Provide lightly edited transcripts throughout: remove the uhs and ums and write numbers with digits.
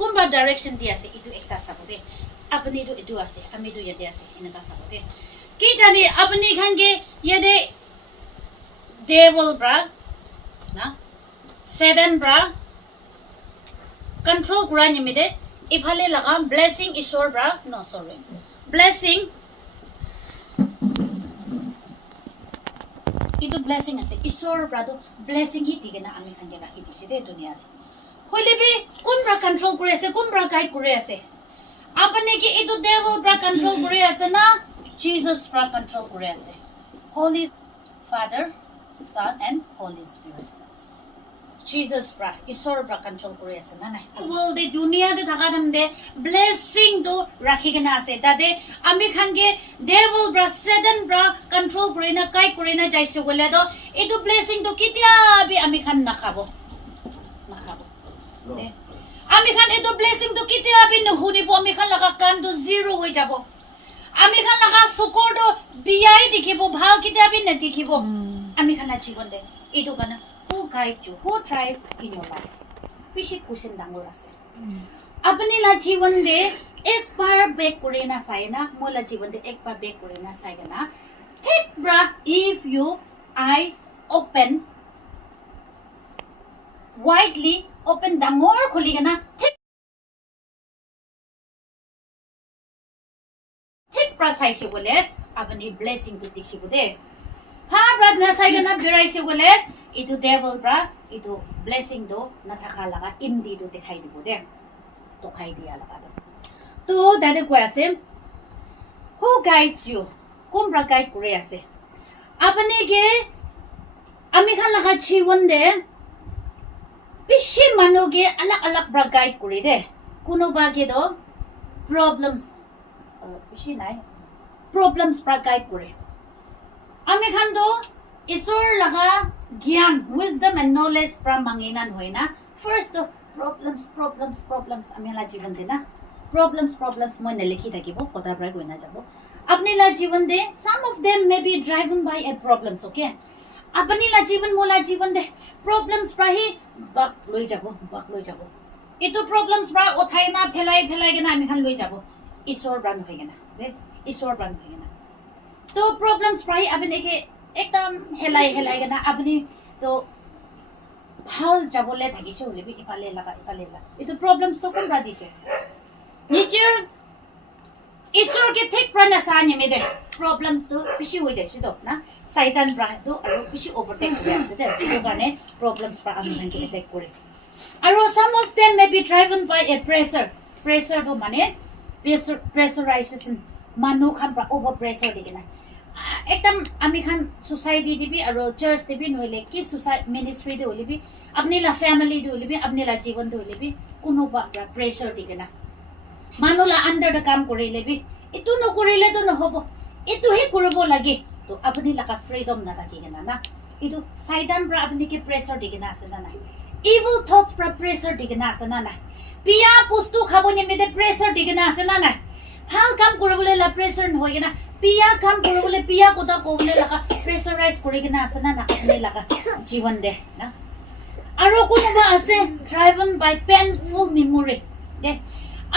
কোনবা ডাইরেকশন দি আছে ইটো একটা সাবো দে আপনি ইটো আছে আমি ইটো ইয়াতে আছে এনেকা সাবো দে কি জানি আপনি খানগে ইয়াতে devil bra na satan bra control kura nimide iphale laga blessing ishor bra no sorry blessing itu blessing ase ishor bra do blessing hi tigena ami khange rakhi dise de dunia re hoile be kon bra control kure ase kon bra guide kure ase apne ki itu devil bra control kure ase na jesus bra control kure ase holy father son and holy spirit Jesus bra ishor bra control kore ase na nai world de dunia de thaka dam de blessing do rakhi gena ase dade ami khange devil bra satan bra control kore na kai kore na jaise gole do etu blessing do kitia bi ami khan na khabo ami khan etu blessing do kitia bi no huni bo ami khan laga kan do zero hoi jabo ami khan laga sukor do biai dikhibo bhal kitia bi na dikhibo ami khan la jibon de etu kana who guide you who thrives in your life pishi question dangor ase apni la jiban de ek bar back kore na sai na mola jiban de ek bar back kore na sai na take bra if you eyes open widely open dangor khuli gana take bra sai se bole apni blessing to dikhibo de ha brad na sai gana birai se bole itu devil bra itu blessing do na thaka laga imdi do dikhai dibo de to khai dia laga to dade ko ase who guides you kom bra guide kore ase apne ge ami khan laga jiwan de bishi manu ge alak alak bra guide kore de kuno ba ge do problems bishi nai problems bra guide kore ami khan do isor laga gyan wisdom and knowledge from manginan hoina first the problems ami la jiban de na problems moi na likhi thakibo kota bra goina jabo apni la jiban de some of them may be driven by a problems okay apni la jiban mola jiban de problems pra hi bak loi jabo itu problems pra othai na phelai gena ami khan loi jabo isor bran hoy gena de isor bran hoy gena to problems pra hi apni ke एकदम हेलाई गना अपनी तो ভাল যাবলে থাকিছে হলিবি ইপালে লাগা এটো problems তো কোন ব্রা দিছে নিচের ঈশ্বর কে ঠিক প্রাণা সানি মেদে প্রবলেমস তো বেশি হই যাইছে তো না শয়তান ব্রা তো আর বেশি ওভারটেক করে আছে দে এটো কারণে প্রবলেমস ব্রা আমি হানকে এটাক করে আর some of them may be driven by a pressure তো মানে প্রেসারাইজেশন মানু খান ব্রা ওভার প্রেসার দিগনা एकदम आमी खान सोसाइटी दिबी और चर्च दिबी नहले कि सोसाइटी मिनिस्ट्री दे होलिबी अपने ला फैमिली दे होलिबी अपने ला जीवन दे होलिबी कोनो बा प्रेशर दिगना मानुला अंडर द काम करिलेबी इतु न करिले तो न होबो इतु हे करबो लागे तो अपने ला का फ्रीडम ना थाकिगना ना इतु शैतान ब्रा अपने के प्रेशर दिगना आसे ना evil thoughts ब्रा प्रेशर दिगना आसे ना पिया पुस्तु खाबो निमेदे प्रेशर दिगना आसे ना ভাল কাম করবলে লা প্রেসার ন হইগনা পিয়া কাম করবলে পিয়া কোদা কোবলে লাগা প্রেসারাইজ করিগনা আছে না আপনি লাগা জীবন দে না আরো কোনবা আছে ড্রাইভেন বাই পেইনফুল মেমোরি দে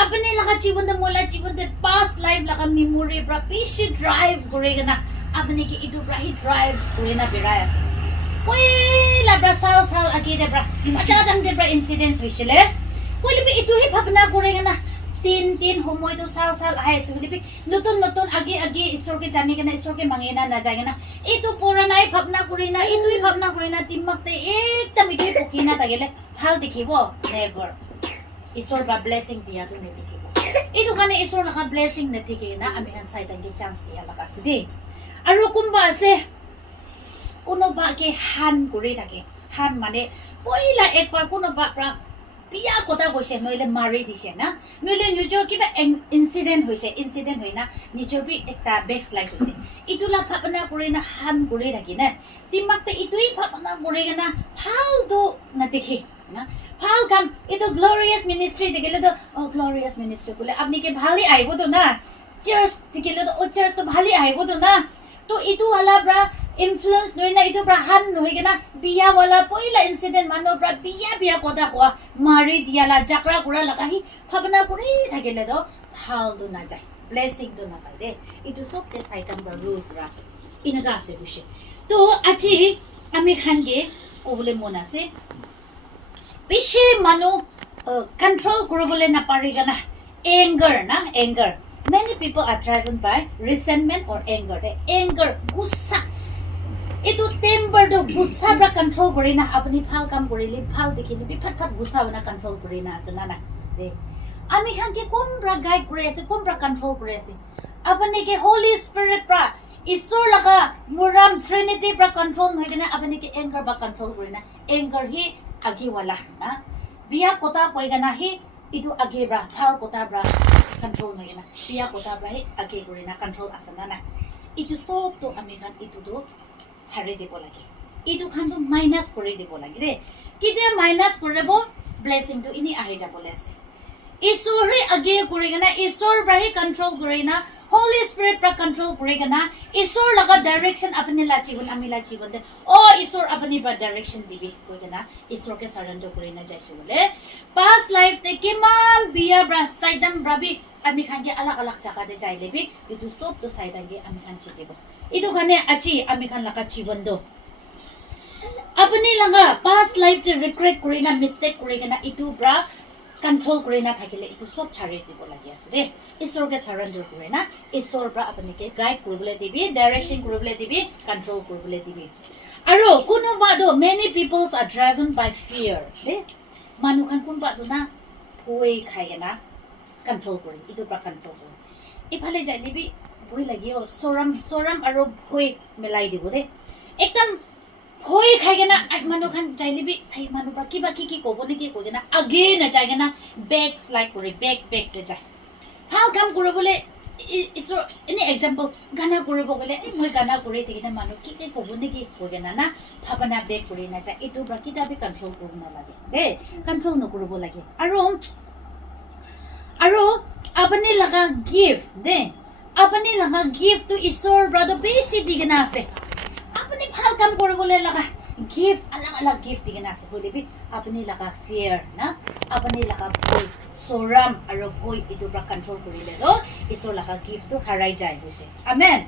আপনি লাগা জীবন দে মোলা জীবন দে পাস্ট লাইফ লাগা মেমোরি ব্রা পিছি ড্রাইভ করিগনা আপনি কি ইটু ব্রাহি ড্রাইভ করিনা বেরাই আছে ওই লাব্রা সাল আগে দে ব্রা আচ্ছা দাম দে ব্রা ইনসিডেন্টস হইছিলে কইলি ইটু হি ভাবনা করিগনা तीन होमोय तो साल आइसे बिबि नतुन आगे ईश्वर के जाने के ना ईश्वर के मांगेना ना जागेना एतु पुरानाय भावना करिना एतुई भावना करिना तिमकते एकदम इटुई पकिना तागेले ভাল দেখিব नेवर ईश्वर बा ब्लेसिंग दिया तो ने देখিব एतु काने ईश्वर लगा ब्लेसिंग ने थिके ना आमी हान साइदान के चांस दिया लगा से दे आरो कुनबा আছে कोनो बा के हान কৰি থাকে हान माने पहिला एकबार कोनो बा পিয়া কথা কইছে নইলে মারি দিছে না নইলে নিজৰ কিবা ইনসিডেন্ট হইনা নিজৰ বি একটা বেক্স লাইক হইছে ইতুলা ভাবনা কৰি না হান কৰি থাকি না তিমাকতে ইতুই ভাবনা কৰি না ভাল তো না দেখি না ভাল কাম এটো গ্লোরিয়াস মিনিস্ট্রি দেখিলে তো গ্লোরিয়াস মিনিস্ট্রি বলে আপনি কি ভালই আইবো তো না চার্চ দেখিলে তো ও চার্চ তো ভালই আইবো তো না তো ইতু वाला bra influence noi na itu prahan noi kena biya wala poila incident mano pra biya koda kwa mari dia la jakra kura la kahi bhabna kuri thakile do hal do na jai blessing do na pai de itu sob te saitam ba ru ras inaga ase bushe to aji ami khan ge kobule mon ase bishi mano control kurobole na pari gana anger many people are driven by resentment or anger gussa itu temper do gussa pra control kori na apni phal kam korile phal dekhini bi phat gussa na control kori na ase na de ami khan ke kombra guide kore ase kombra control kore ase apni ke holy spirit pra isor laga muram trinity pra control noi gena apni ke anger ba control kori na anger hi agi wala na biya kota koi gana hi itu age bra phal kota bra control noi gena biya kota bra hi age kori na control asana na itu sob to ami khan itu do chare debo lage itu khan to minus kori debo lage de kite minus korebo blessing to ini ahe jabole ase isori age kori gana isor bra hi control kori na holy spirit pra control kori gana isor laga direction apni la chigun ami la chigun de o isor apni ba direction dibi koi gana isor ke surrender kori na jaise bole past life te keman biya bra saidam brabi ami khan ke alak jaga de jaile bi itu sob to saidan ge ami khan chitebo itu khane achi ami khan laka chiban do apni laga past life te regret kori na mistake kori gana itu bra control kori na thakile itu sob chare debo lagi ase de isor ke surrender kore na isor bra apni ke guide koribole dibi direction koribole dibi control koribole dibi aro kuno ba do many peoples are driven by fear de manu khan kun ba do na phoi khai na control kori itu bra control kori iphale jani bi boi lagi o soram aro boi melai dibo de ekdam hoi khaigena manu khan jaile bi ai manu ba kiba ki kobone ki kogena again na jaigena back like kore back te jai how come kore bole iso any example gana kore bole ai moi gana kore thikena manu ki kobone ki kogena na bhabana back kore na ja itu ba kita bi control korna lage de control no kore bole lage aro apne laga give de apne laga give to isor brother basic digena ase apni phal kam koribole laga gift alag gift digena ase bole bi apni laga fear na apni laga boi soram aro boi itu pra control korile do isor laga gift to harai jai hoise amen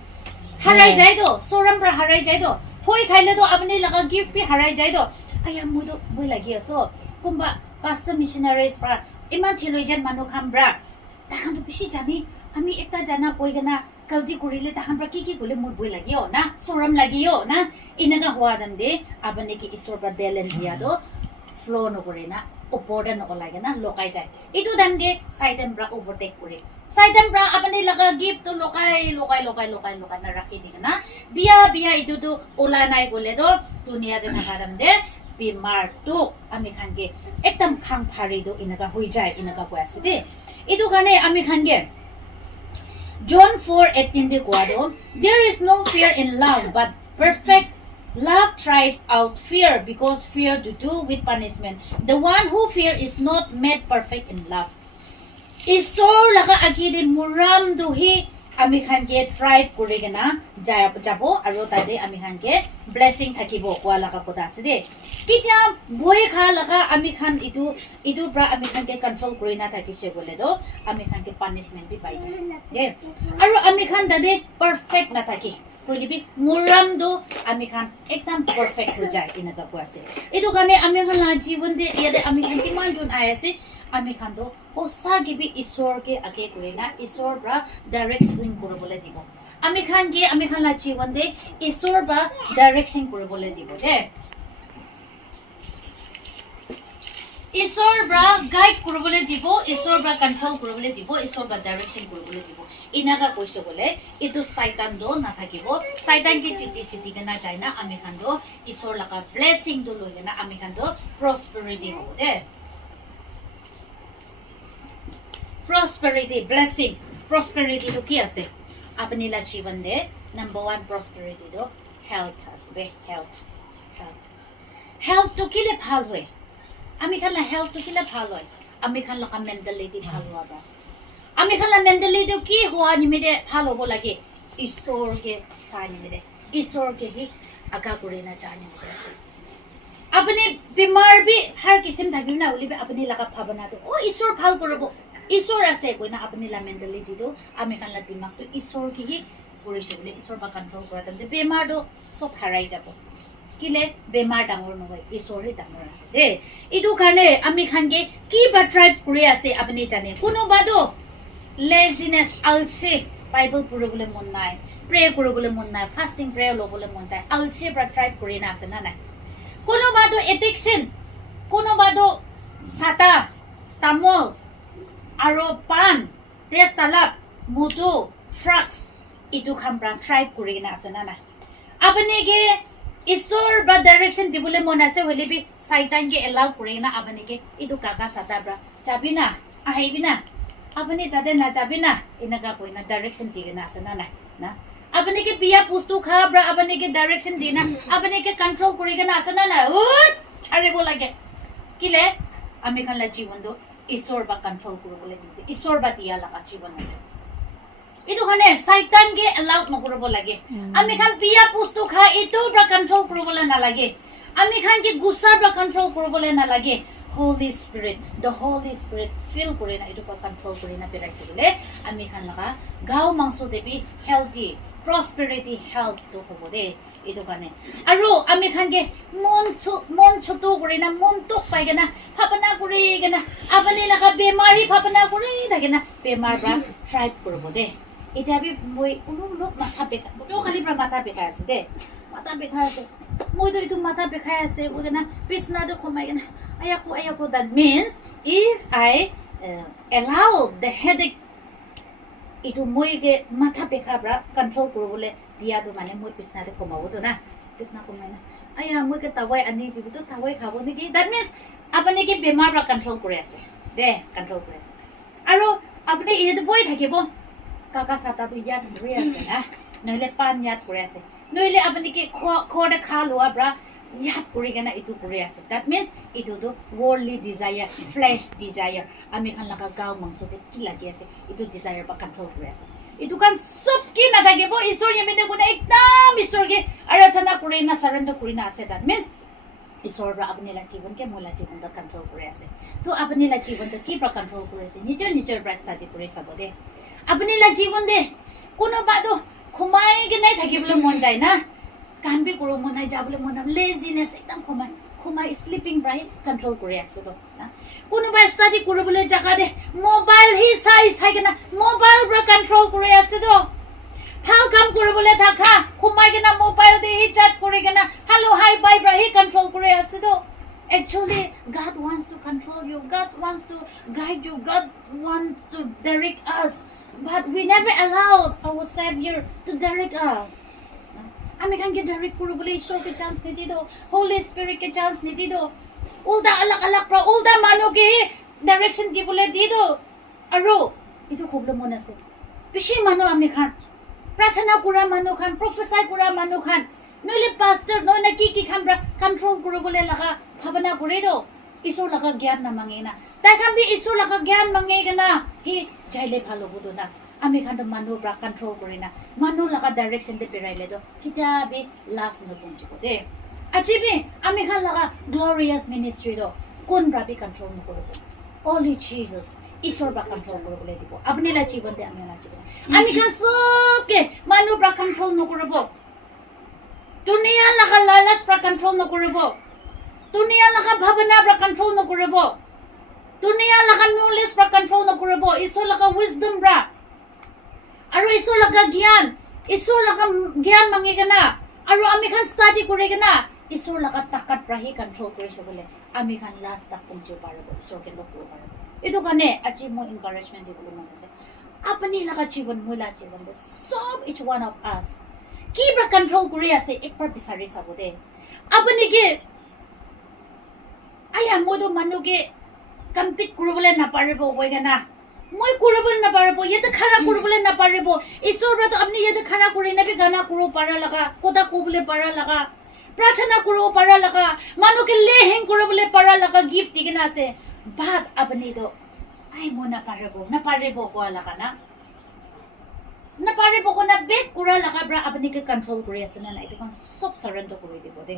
harai jai do soram pra harai jai do hoi khaile do apni laga gift bi harai jai do aya mudo boi lagi aso kumba pastor missionaries pra iman theologian manu khambra takhan to bishi jani ami ekta jana boi gana kaldi kurile ta hambra ki kule mud boi lagi o na soram lagi o na inaga hwa dam de abane ki isor ba delen dia do flow no kore na opoda no lagi na lokai jai itu dam de saitem bra overtake kore saitem bra abane laga gift to lokai na rakhi diga na biya itu to ola nai gole do dunia de thaka dam de bimar to ami khan ge ekdam khang phari do inaga hoi jai inaga ko ase de itu kane ami khan ge John 4:18 de kwado there is no fear in love but perfect love drives out fear because fear to do with punishment the one who fear is not made perfect in love isor laga agide muram do hi ami khan ke tribe kurigena jabo aro tade ami khan ke blessing thakibo kwala ka koda ase de kitya boi kha laga ami khan itu pra ami khan ke control kurina thakise bole do ami khan ke punishment bi pai jai de aro ami khan dade perfect na thaki koi bi muram do ami khan ekdam perfect ho jai inaga ko ase itu kane ami khan la jiban de yade ami khan ki man jun ayase ami khan do osa gibi isor ke age kurina isor bra direction korobole dibo ami khan la jiban de isor ba direction korobole dibo de isor bra guide korobole dibo isor bra control korobole dibo isor bra direction korobole dibo inaga koise bole itu saitan do na thakibo saitan ki chiti gana jaina ami khan do isor laga blessing do loina ami khan do prosperity hobo de prosperity blessing prosperity to ki ase apni la jiban de number 1 prosperity do health ase health to kile bhal hoy ami khan la health to kile bhal hoy ami khan la mentality bhal howa bas ami khan la mentality ki howa nimide bhal hobo lage isor ke sa nimide ईश्वर के ही आगा करे ना जाने से अपने बीमार भी हर किस्म थाकिबो ना उलिबे अपने लगा भावना तो ओ ईश्वर ভাল करबो ईश्वर আছে কইনা अपने ला मेंटालिटी तो आमी खानला दिमाग तो ईश्वर की ही কৰিছে বলে ईश्वर বা কন্ট্रोल কৰা তাতে বেমাৰ তো সব হাৰাই যাব কিলে বেমাৰ ডাঙৰ নহয় ईश्वरই ডাঙৰ আছে দে ইটো কাৰণে আমি খানকে কি বা ট্ৰাইবস কৰি আছে আপুনি জানে কোনো বাদো লেজিনেস আলসে বাইবেল পঢ়িবলৈ মন নাই প্ৰে কৰিবলৈ মন নাই ফাস্টিং প্ৰে লবলৈ মন যায় আলসে বা ট্ৰাইব কৰি না আছে না নাই কোনো বাদো এডিকশন কোনো বাদো সাতা তামোল আৰু পান তেজ তালাব মধু ড্ৰাগছ ইটো খামপ্ৰা ট্ৰাইব কৰি না আছে না নাই আপুনি কি ईश्वर बा डायरेक्शन दिबुले मन आसे होले बि शैतान के अलाउ करे ना आपने के इदु काका साता ब्रा जाबिना आहाइबिना आपने तादे ना जाबिना इनका कोई ना डायरेक्शन दिगना आसे ना ना आपने के पिया पुस्तु खा ब्रा आपने के डायरेक्शन देना आपने के कंट्रोल करेगना आसे ना ओ छारे बोलागे किले आमी खानला जीवन दो ईश्वर बा कंट्रोल करो बोले दिते ईश्वर बा दिया लगा जीवन आसे इतो खाने शैतान के अलाउ नकरब लागे आमी खान पिया पुस्तु खा इतो ब्रा कंट्रोल करबले ना लागे आमी खान के गुस्सा ब्रा कंट्रोल करबले ना लागे Holi spirit the Holi spirit feel करे ना इतो कंट्रोल करे ना बेराइसे बोले आमी खान लगा गाव मांसो देबी हेल्दी प्रॉस्पेरिटी हेल्थ तो होबो दे इतो खाने आरो आमी खान के मन छतो करे ना मन तो पाइगे ना भावना करे ना आपने लगा बेमारी भावना करे थाके ना बेमार ब्रा ट्राइब करबो दे इतना भी मैं उन्होंने माथा बेखा जो खाली पर माथा बेखा है दे माथा बेखा है मैं तो इतु माथा बेखा है वो ना पिसना तो खोमाई ना आया को that means if I allow the headache इतु मैं के माथा बेखा बरा कंट्रोल करो बोले दिया तो माने मैं पिसना तो खोमाओ तो ना पिसना खोमाई ना आया मैं के तवाई अन्य तो तवाई खाबो नहीं कि that means अपने के बीमार बरा कंट्रोल करे ऐसे दे कंट्रोल करे ऐसे आरो अपने ये तो बोई था कि वो काका साता तो याद करे আছে না নইলে পান ইয়াদ করে আছে নইলে আপনি কি খোড়ে খা লোয়া ব্রা ইয়াদ করে কেনা ইটো করে আছে দ্যাট মিন্স ইটো তো ওয়ার্ল্ডলি ডিজায়ার ফ্লেশ ডিজায়ার আমি খান লাগা গাও মাংসতে কি লাগি আছে ইটো ডিজায়ার বা কন্ট্রোল করে আছে ইটো কান সব কি না থাকিব ঈশ্বর ইমিনে কোনে একদম ঈশ্বরকে আরাধনা করে না সারেন্ডার করে না আছে দ্যাট মিন্স ईश्वर ब्रा अपने ला जीवन के मोला जीवन का कंट्रोल करे আছে तो अपने ला जीवन का की ब्रा कंट्रोल करे আছে निजर ब्रा स्टडी करे सब दे अपने ला जीवन दे कोनो बादो खमाय के नै থাকিবলৈ মন যায় না কাম বি করো মন নাই যাবলৈ মন না লেজিনেস एकदम खमाय स्लीपिंग ब्रा कंट्रोल करे আছে তো না কোনো বা স্টাডি কৰিবলৈ জায়গা দে মোবাইল হি চাই কেনা মোবাইল ব্ৰা कंट्रोल करे আছে তো ভাল কাম কৰিবলৈ থাকা খমাই কেনা মোবাইল দে হি চ্যাট করে কেনা हेलो हाय बाय ब्रा ही कंट्रोल करे আছে তো actually God wants to control you God wants to guide you God wants to direct us but we never allowed our savior to direct us আমি খান के direct করবলে ঈশ্বর के chance नहीं दी दो holy spirit के chance नहीं दी दो उल्टा अलग प्रा उल्टा मानो के डायरेक्शन दिबले दी दो আৰু ইটো খুবলে মন আছে বেশি মানো আমি খান प्रार्थना कुरा मानु खान प्रोफेसर कुरा मानु खान नइले पास्टर नइले की खान कंट्रोल करबले लगा भावना करे दो ईश्वर लगा ज्ञान ना मांगेना ताई खान भी ईश्वर लगा ज्ञान मांगेगना ही जाइले भालो बुदो ना आमी खान तो मानु ब्रा कंट्रोल करेना मानु लगा डायरेक्शन दे बेराइले दो किता बे लास्ट न पहुंचबो दे अची भी आमी खान लगा ग्लोरियस मिनिस्ट्री दो कोन ब्रा भी कंट्रोल न करबो ओनली जीसस ईश्वर ब्रा कंट्रोल करबले दिबो अपने ला जीवन दे आमी ला जीवन आमी खान सबके मानु ब्रा कंट्रोल न करबो दुनिया लगा लालच ब्रा कंट्रोल न करबो दुनिया लगा भावना ब्रा कंट्रोल न करबो दुनिया लगा नॉलेज ब्रा कंट्रोल न करबो ईश्वर लगा विजडम ब्रा आरो ईश्वर लगा ज्ञान मांगेगना आरो आमी खान स्टडी करेगना ईश्वर लगा ताकत ब्रा ही कंट्रोल करिसे बोले आमी खान लास्ट तक पहुंचे पारबो ईश्वर के लोक पारबो इतो काने আজি মই এনকারেজমেন্ট দিবলৈ মন আছে अपनी लगा जीवन मोला जीवन दे सब इच वन ऑफ अस की ब्रा कंट्रोल करे আছে একবার বিচাৰি চাবো দে আপনি কি আয়া মইতো মানুকে কম্পিট কৰিবলৈ না পাৰিব কইগনা মই কৰিবলৈ না পাৰিব ইয়াতে খাৰা কৰিবলৈ না পাৰিব ঈশ্বৰ তো আপনি ইয়াতে খাৰা কৰি নেবি গানা কৰিব পাৰা লাগা কথা ক'বলৈ পাৰা লাগা प्रार्थना কৰিব পাৰা লাগা মানুকে লেহেং কৰিবলৈ পাৰা লাগা গিফট দিগনা আছে বাট আপনি তো আই মো না পারবো কোয়া লাগা না Na pare boko na big kura laka bra abani ke control kuri ase na itu kan sob surrender kuri dibo de.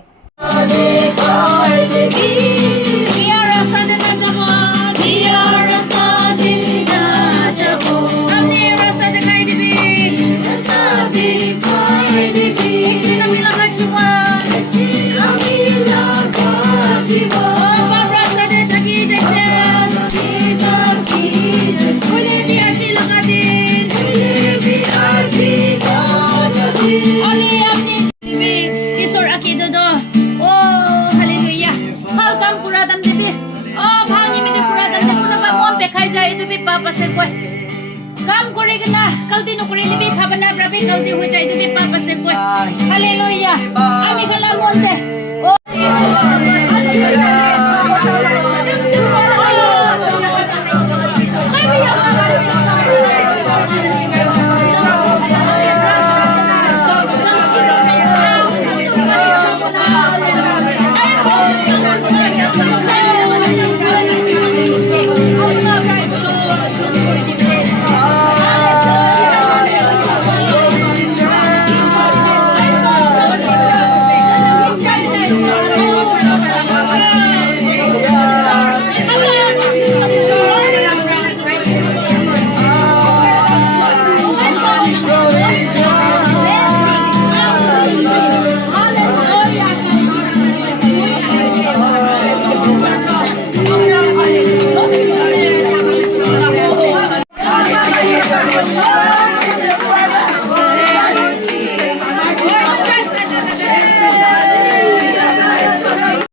Biar rasta de na jabo, biar rasta de na jabo. Amne rasta de khai dibi, rasta de khai dibi. Ekli na milaga jiwa, ekli na milaga jiwa. Oh, rasta de thaki jaise, thaki jaise. Khule bi achi laga din, khule bi achi laga din. Oli apni jibi, kisor akido do. Oh, hallelujah. Hal kam pura dam debi. Oh, bhangi mi de pura dam de pura ba mon pe khai jai itu bi papa se koi. Kam kore gna galti no kore libi khabana brabi galti ho jai itu bi papa se koi. Hallelujah. Ami gala mon de. Oh,